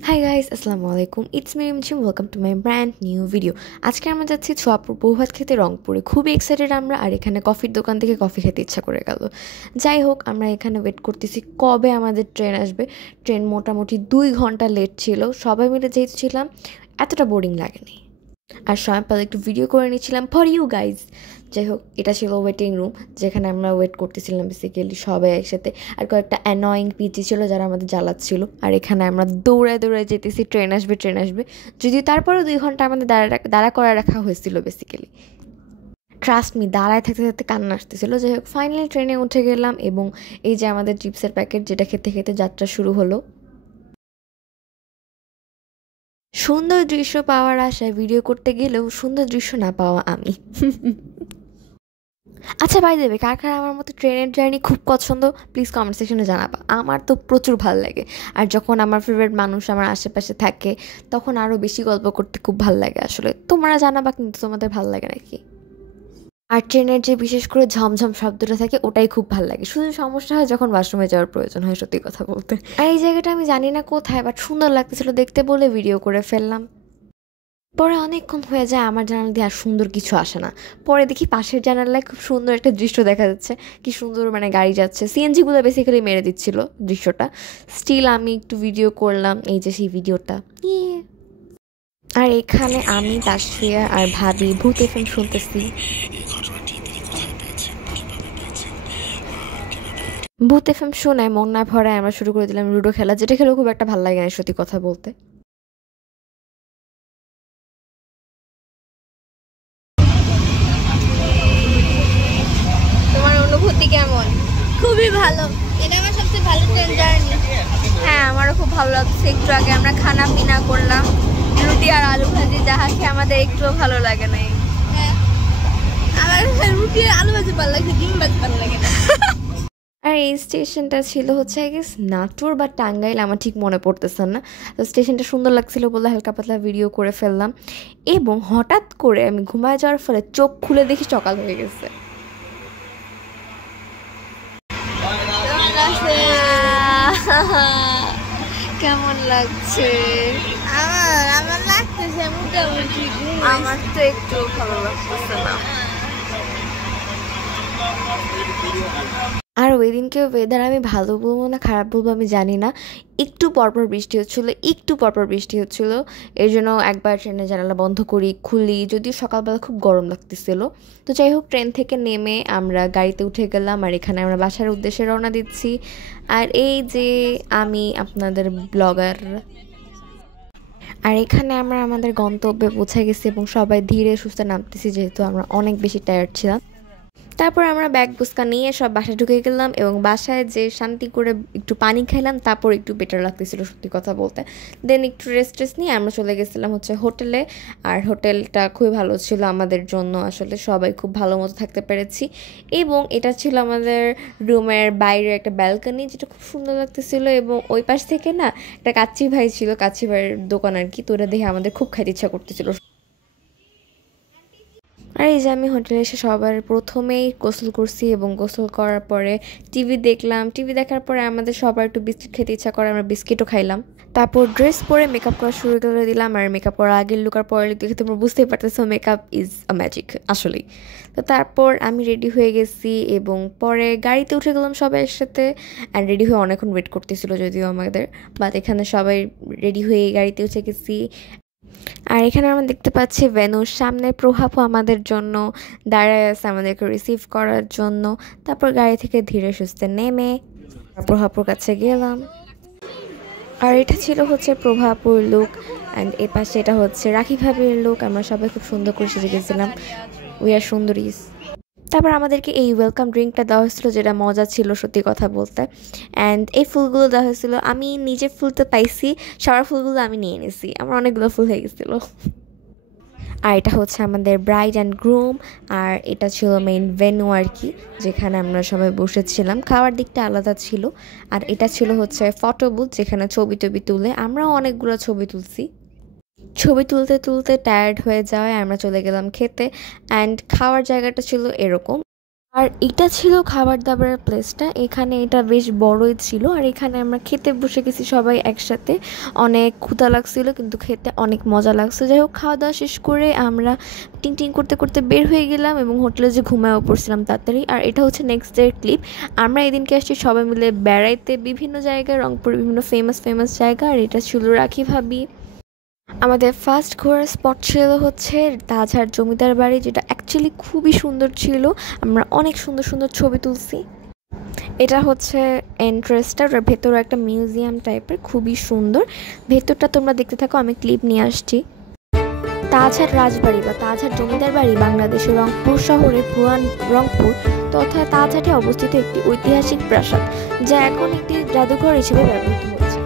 Hi guys, আসসালামু আলাইকুম। It's me Rimjhim. Welcome to my brand new video. আজকে আমরা যাচ্ছি ছোয়াপুর বৌভাত খেতে রংপুরে। খুবই এক্সাইটেড আমরা। আর এখানে কফির দোকান থেকে কফি খেতে ইচ্ছা করে গেল। যাই হোক, আমরা এখানে ওয়েট করতেছি কবে আমাদের ট্রেন আসবে। ট্রেন মোটামুটি 2 ঘন্টা লেট ছিল। সবাই মিলে যেহেতু ছিলাম, এতটা বোরিং লাগেনি। আর সময় পেলে একটু ভিডিও করে নিয়েছিলাম ফর ইউ গাইজ। যাই হোক, এটা ছিল ওয়েটিং রুম, যেখানে আমরা ওয়েট করতেছিলাম বেসিক্যালি সবাই একসাথে। আর কয়েকটা অ্যানয়িং পিচি ছিল যারা আমাদের জ্বালাচ্ছিল। আর এখানে আমরা দৌড়ায় দৌড়ায় যেতেছি, ট্রেন আসবে ট্রেন আসবে। যদিও তারপরেও 2 ঘন্টা আমাদের দাঁড়া করা রাখা হয়েছিল বেসিক্যালি। ট্রাস্ট মি, দাঁড়ায় থাকতে থাকতে কান্না আসতেছিল। যাই হোক, ফাইনালি ট্রেনে উঠে গেলাম এবং এই যে আমাদের চিপসের প্যাকেট, যেটা খেতে খেতে যাত্রা শুরু হলো। সুন্দর দৃশ্য পাওয়ার আশায় ভিডিও করতে গেলেও সুন্দর দৃশ্য না পাওয়া আমি। আচ্ছা ভাই, দেবে কার কার আমার মতো ট্রেনের জার্নি খুব পছন্দ, প্লিজ কমেন্ট সেকশনে জানাবা। আমার তো প্রচুর ভালো লাগে। আর যখন আমার ফেভারিট মানুষ আমার আশেপাশে থাকে, তখন আরও বেশি গল্প করতে খুব ভালো লাগে। আসলে তোমরা জানাবা কিন্তু তোমাদের ভালো লাগে নাকি। আর ট্রেনের যে বিশেষ করে ঝমঝম শব্দটা থাকে, ওটাই খুব ভালো লাগে। শুধু সমস্যা হয় যখন ওয়াশরুমে যাওয়ার প্রয়োজন হয়, সত্যি কথা বলতে। আর এই জায়গাটা আমি জানি না কোথায়, বাট সুন্দর লাগতেছিল দেখতে বলে ভিডিও করে ফেললাম। পরে অনেকক্ষণ হয়ে যায়, আমার জানালা দিয়ে আর সুন্দর কিছু আসে না। পরে দেখি পাশের জানালায় খুব সুন্দর একটা দৃশ্য দেখা যাচ্ছে। কি সুন্দর, মানে গাড়ি যাচ্ছে, সিএনজিগুলো বেসিক্যালি মেরে দিচ্ছিল দৃশ্যটা। স্টিল আমি একটু ভিডিও করলাম, এই যে সেই ভিডিওটা। ইয়ে। আর এখানে আমি, তাসফিয়া আর ভাবি ভূত এফএম শুনতেছি। ভূত এফএম শোনায় মন না ভরায় আমরা শুরু করে দিলাম লুডো খেলা, যেটা খেলেও খুব একটা ভালো লাগে না সত্যি কথা বলতে। তোমার অনুভূতি কেমন? খুবই ভালো। এটা আমার সবচেয়ে ভালো ট্রেন জার্নি। হ্যাঁ, আমারও খুব ভালো লাগছে। একটু আগে আমরা খানা পিনা করলাম, রুটি আর আলু ভাজি, যাহা খেয়ে আমাদের একটুও ভালো লাগে নাই। হ্যাঁ, আমার রুটি আর আলু ভাজি ভালো লাগে, ডিম ভাজি ভালো লাগে না। আর এই স্টেশনটা ছিল হচ্ছে আই গেস নাটোর বা টাঙ্গাইল, আমার ঠিক মনে পড়তেছে না। তো স্টেশনটা সুন্দর লাগছিল বলে হালকা পাতলা ভিডিও করে ফেললাম। এবং হঠাৎ করে আমি ঘুমায় যাওয়ার ফলে চোখ খুলে দেখি সকাল হয়ে গেছে। কেমন লাগছে? আমার লাগতেছে মোটামুটি। আমার তো একটু ভালো লাগতেছে না। আর ওই দিনকে ওয়েদার আমি ভালো বলবো না খারাপ বলবো আমি জানি না। একটু পরপর বৃষ্টি হচ্ছিলো। এর জন্য একবার ট্রেনের জানালা বন্ধ করি খুলি, যদিও সকালবেলা খুব গরম লাগতেছিল। তো যাই হোক, ট্রেন থেকে নেমে আমরা গাড়িতে উঠে গেলাম। আর এখানে আমরা বাসার উদ্দেশ্যে রওনা দিচ্ছি। আর এই যে আমি আপনাদের ব্লগার। আর এখানে আমরা আমাদের গন্তব্যে পৌঁছে গেছি এবং সবাই ধীরে সুস্থে নামতেছি, যেহেতু আমরা অনেক বেশি টায়ার্ড ছিলাম। তারপর আমরা ব্যাগ বুস্কা নিয়ে সব বাসায় ঢুকে গেলাম এবং বাসায় যে শান্তি করে একটু পানি খাইলাম, তারপর একটু বেটার লাগতেছিল সত্যি কথা বলতে। দেন একটু রেস্ট নিয়ে আমরা চলে গেছিলাম হচ্ছে হোটেলে। আর হোটেলটা খুবই ভালো ছিল আমাদের জন্য, আসলে সবাই খুব ভালো মতো থাকতে পেরেছি। এবং এটা ছিল আমাদের রুমের বাইরে একটা ব্যালকনি, যেটা খুব সুন্দর লাগতেছিল। এবং ওই পাশ থেকে না একটা কাচ্চি ভাই ছিল, কাচ্চি ভাইয়ের দোকান আর কি। তো ওটা দেখে আমাদের খুব খাইতে ইচ্ছা করতেছিল। আর এই যে আমি হোটেলে এসে সবার প্রথমেই গোসল করছি এবং গোসল করার পরে টিভি দেখলাম। টিভি দেখার পরে আমাদের সবার একটু বিস্কিট খেতে ইচ্ছা করে, আমরা বিস্কিটও খাইলাম। তারপর ড্রেস পরে মেকআপ করা শুরু করে দিলাম। আর মেকআপ করা আগের লুক আর পরের লুক দেখে তোমরা বুঝতেই পারতেছো মেকআপ ইজ আ ম্যাজিক আসলেই। তো তারপর আমি রেডি হয়ে গেছি এবং পরে গাড়িতে উঠে গেলাম সবাই একসাথে। অ্যান্ড রেডি হয়ে অনেকক্ষণ ওয়েট করতেছিল যদিও আমাদের, বাট এখানে সবাই রেডি হয়ে গাড়িতে উঠে গেছি। আর এখানে আমরা দেখতে পাচ্ছি ভেন্যুর সামনে প্রভাবও আমাদের জন্য দাঁড়ায় আছে আমাদেরকে রিসিভ করার জন্য। তারপর গাড়ি থেকে ধীরে সুস্থে নেমে প্রভাবপুর কাছে গেলাম। আর এটা ছিল হচ্ছে প্রভাবপুর লুক। অ্যান্ড এ পাশে এটা হচ্ছে রাখি ভাবির লুক। আমরা সবাই খুব সুন্দর করে সেজে গেছিলাম, উই আর সুন্দরীস। তারপর আমাদেরকে এই ওয়েলকাম ড্রিঙ্কটা দেওয়া হয়েছিল, যেটা মজা ছিল সত্যি কথা বলতে। অ্যান্ড এই ফুলগুলো দেওয়া হয়েছিল, আমি নিজে ফুল তো পাইছি, সবার ফুলগুলো আমি নিয়ে নিয়েছি, আমার অনেকগুলো ফুল হয়ে গেছিলো। আর এটা হচ্ছে আমাদের ব্রাইড অ্যান্ড গ্রুম। আর এটা ছিল মেইন ভেন্যু আর কি, যেখানে আমরা সবাই বসেছিলাম। খাওয়ার দিকটা আলাদা ছিল। আর এটা ছিল হচ্ছে ফটো বুথ, যেখানে ছবি টবি তুলে আমরাও অনেকগুলো ছবি তুলছি। ছবি তুলতে তুলতে টায়ার্ড হয়ে যাওয়ায় আমরা চলে গেলাম খেতে। অ্যান্ড খাওয়ার জায়গাটা ছিল এরকম। আর এটা ছিল খাবার দাবারের প্লেসটা। এখানে এটা বেশ বড়ই ছিল, আর এখানে আমরা খেতে বসে গেছি সবাই একসাথে। অনেক ক্ষুধা লাগছিল কিন্তু খেতে অনেক মজা লাগছে। যাই হোক, খাওয়া দাওয়া শেষ করে আমরা টিং টিং করতে করতে বের হয়ে গেলাম এবং হোটেলে যে ঘুমায়ও পড়ছিলাম তাড়াতাড়ি। আর এটা হচ্ছে নেক্সট ডের ক্লিপ। আমরা এদিনকে আসছি সবাই মিলে বেড়াইতে বিভিন্ন জায়গায়, রংপুরে বিভিন্ন ফেমাস জায়গা। আর এটা ছিল রাখি ভাবি। আমাদের ফার্স্ট ঘোরার স্পট ছিল হচ্ছে তাজহাট জমিদার বাড়ি, যেটা অ্যাকচুয়ালি খুবই সুন্দর ছিল। আমরা অনেক সুন্দর সুন্দর ছবি তুলছি। এটা হচ্ছে এন্ট্রেন্সটা, ওটার ভেতরে একটা মিউজিয়াম টাইপের, খুবই সুন্দর। ভেতরটা তোমরা দেখতে থাকো, আমি ক্লিপ নিয়ে আসছি। তাজহাট রাজবাড়ি বা তাজহাট জমিদার বাড়ি বাংলাদেশের রংপুর শহরের পুরান রংপুর তথা তাজহাটে অবস্থিত একটি ঐতিহাসিক প্রাসাদ, যা এখন একটি জাদুঘর হিসেবে ব্যবহৃত হচ্ছে।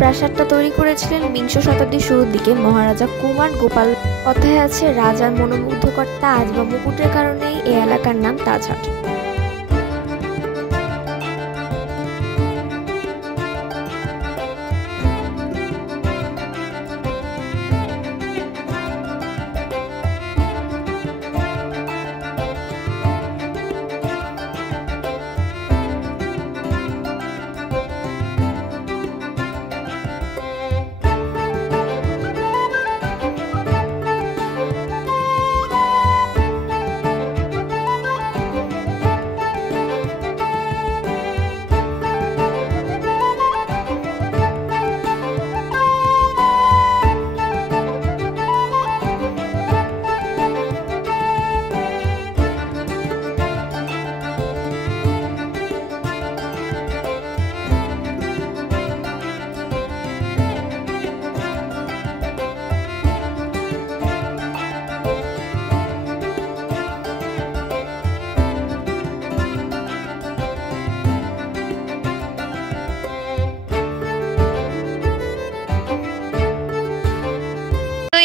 প্রাসাদটা তৈরি করেছিলেন বিংশ শতাব্দীর শুরুর দিকে মহারাজা কুমার গোপাল। কথায় আছে, রাজার মনোমুগ্ধকর তাজ বা মুকুটের কারণেই এই এলাকার নাম তাজহাট।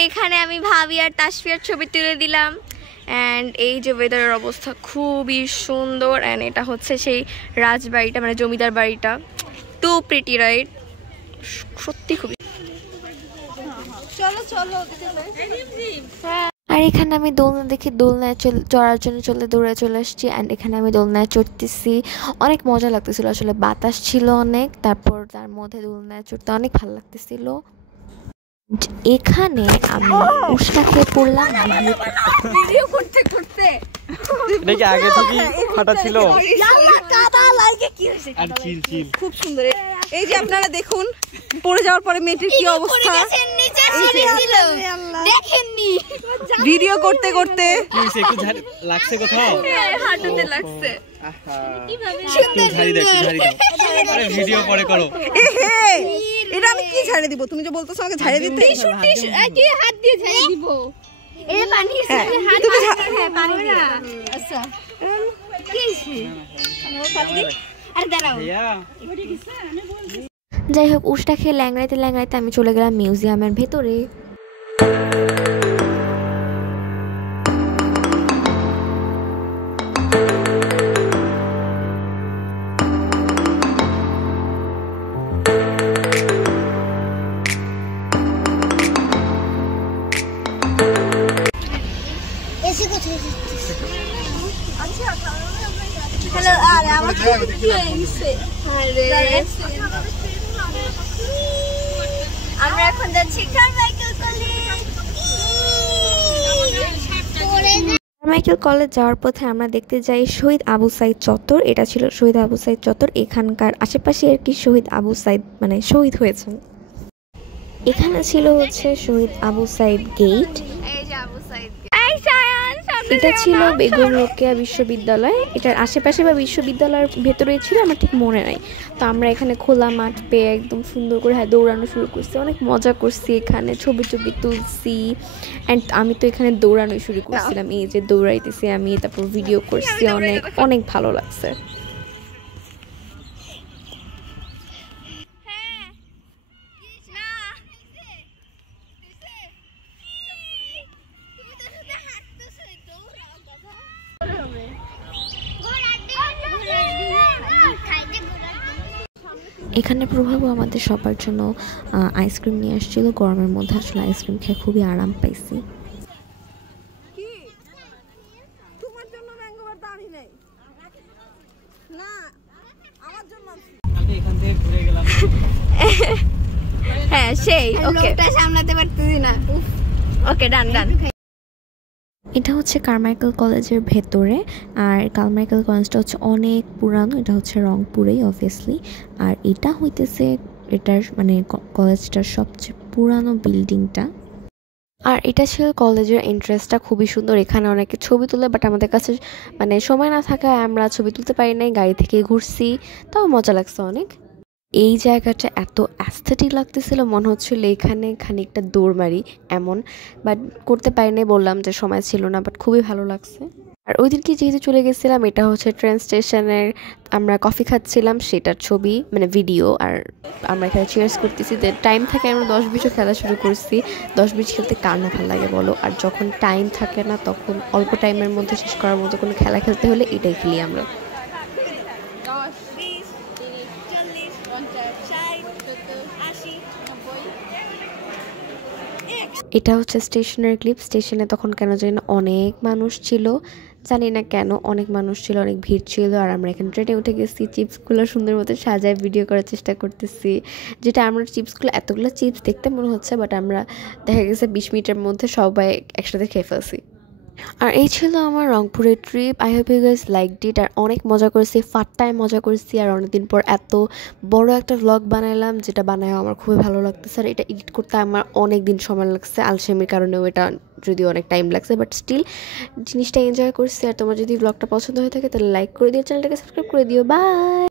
এখানে আমি ভাবি আর তাসফিয়ার ছবি তুলে দিলাম। অ্যান্ড এই যে ওয়েদারের অবস্থা খুবই সুন্দর। অ্যান্ড এটা হচ্ছে সেই রাজবাড়িটা, মানে জমিদার বাড়িটা। টু প্রিটি রাইট, সত্যি খুবই। চলো চলো। আর এখানে আমি দোলনা দেখে দোলনায় চড়ার জন্য দৌড়ে চলে আসছি। অ্যান্ড এখানে আমি দোলনায় চড়তেছি, অনেক মজা লাগতেছিল। আসলে বাতাস ছিল অনেক, তারপর তার মধ্যে দোলনায় চড়তে অনেক ভালো লাগতেছিল। এখানে আমি উষ্টা খেয়ে পড়লাম ভিডিও করতে করতে। এটা কি আগে থেকে ফাটা ছিল? আর চিল চিল খুব সুন্দর। এই যে আপনারা দেখুন, পড়ে যাওয়ার পরে মেয়েটির কি অবস্থা দেখেননি। ভিডিও করতে করতে একটু লাগছে কোথাও, হাঁটুতে লাগছে। ভিডিও পরে করো। এটা আমি কি ঝাড়ে দিব? তুমি যে বলতেছো আমাকে ঝাড়ে দিতে, কি হাত দিয়ে ঝাড়ে দিব? এই পানি সাথে হাত হ্যাঁ পানি না। আচ্ছা কি আরে দাঁড়াও। যাই হোক, উষ্টা খেয়ে ল্যাংড়াইতে আমি চলে গেলাম মিউজিয়ামের ভেতরে। হ্যালো, আরে আমার কি হয়েছে? আমরা এখন যাচ্ছি কারমাইকেল কলেজ যাওয়ার পথে আমরা দেখতে যাই শহীদ আবু সাইদ চত্বর। এটা ছিল শহীদ আবু সাইদ চত্বর। এখানকার আশেপাশে আর কি শহীদ আবু সাইদ মানে শহীদ হয়েছেন। এখানে ছিল হচ্ছে শহীদ আবু সাইদ গেট। এটা ছিল বেগম রোকেয়া বিশ্ববিদ্যালয়। এটার আশেপাশে বা বিশ্ববিদ্যালয়ের ভেতরে ছিল, আমার ঠিক মনে নাই। তো আমরা এখানে খোলা মাঠ পেয়ে একদম সুন্দর করে দৌড়ানো শুরু করছি, অনেক মজা করছি। এখানে ছবি তুলছি। অ্যান্ড আমি তো এখানে দৌড়ানোই শুরু করছিলাম, এই যে দৌড়াইতেছি আমি, তারপর ভিডিও করছি। অনেক ভালো লাগছে। এখানে প্রভাবও আমাদের সবার জন্য আইসক্রিম নিয়ে আসছিল। গরমের মধ্যে আসলে আইসক্রিম খেয়ে খুবই আরাম পাইছি। তোমার জন্য ম্যাঙ্গো বার দাঁড়ি নেই। ওকে সামলাতে পারতেছি না। ওকে ডান ডান। এটা হচ্ছে কারমাইকেল কলেজের ভেতরে, আর কারমাইকেল কলেজটা হচ্ছে অনেক পুরানো। এটা হচ্ছে রংপুরেই অবভিয়াসলি। আর এটা হইতেছে এটার মানে কলেজটার সবচেয়ে পুরানো বিল্ডিংটা। আর এটা ছিল কলেজের এন্ট্রেন্সটা, খুবই সুন্দর। এখানে অনেকে ছবি তুলে, বাট আমাদের কাছে মানে সময় না থাকায় আমরা ছবি তুলতে পারি নাই, গাড়ি থেকে ঘুরছি, তাও মজা লাগছে অনেক। এই জায়গাটা এত অ্যাস্থেটিক লাগতেছিল, মনে হচ্ছিল এখানে খানিকটা দৌড় মারি এমন, বাট করতে পারি নাই, বললাম যে সময় ছিল না, বাট খুবই ভালো লাগছে। আর ওই দিনকে যেহেতু চলে গেছিলাম, এটা হচ্ছে ট্রেন স্টেশনের, আমরা কফি খাচ্ছিলাম সেটার ছবি মানে ভিডিও। আর আমরা এখানে চিয়ার্স করতেছি। টাইম থাকে আমরা 10-20 খেলা শুরু করছি। 10-20 খেলতে কার না ভালো লাগে বলো। আর যখন টাইম থাকে না তখন অল্প টাইমের মধ্যে শেষ করার মতো কোনো খেলা খেলতে হলে এটাই খেলি আমরা। এটা হচ্ছে স্টেশনের ক্লিপ। স্টেশনে তখন কেন জানি না অনেক মানুষ ছিল, জানি না কেন অনেক মানুষ ছিল, অনেক ভিড় ছিল। আর আমরা এখানে ট্রেনে উঠে গেছি, চিপসগুলো সুন্দর মতো সাজায় ভিডিও করার চেষ্টা করতেছি। যেটা আমরা চিপসগুলো এতগুলো চিপস দেখতে মনে হচ্ছে, বাট আমরা দেখা গেছে 20 মিনিটের মধ্যে সবাই একসাথে খেয়ে ফেলছি। আর এই ছিল আমার রংপুরের trip. I hope you guys liked it. আর অনেক মজা করছি, ফাট্টায় মজা করছি। আর অনেকদিন পর এত বড় একটা ভ্লগ বানাইলাম, যেটা বানায় আমার খুবই ভালো লাগতেছে। আর এটা এডিট করতে আমার অনেক দিন সময় লাগছে, আলসেমির কারণেও এটা যদিও অনেক টাইম লাগছে, বাট স্টিল জিনিসটা এনজয় করছি। আর তোমার যদি ভ্লগটা পছন্দ হয়ে থাকে তাহলে লাইক করে দিও, চ্যানেলটাকে সাবস্ক্রাইব করে দিও। বাই।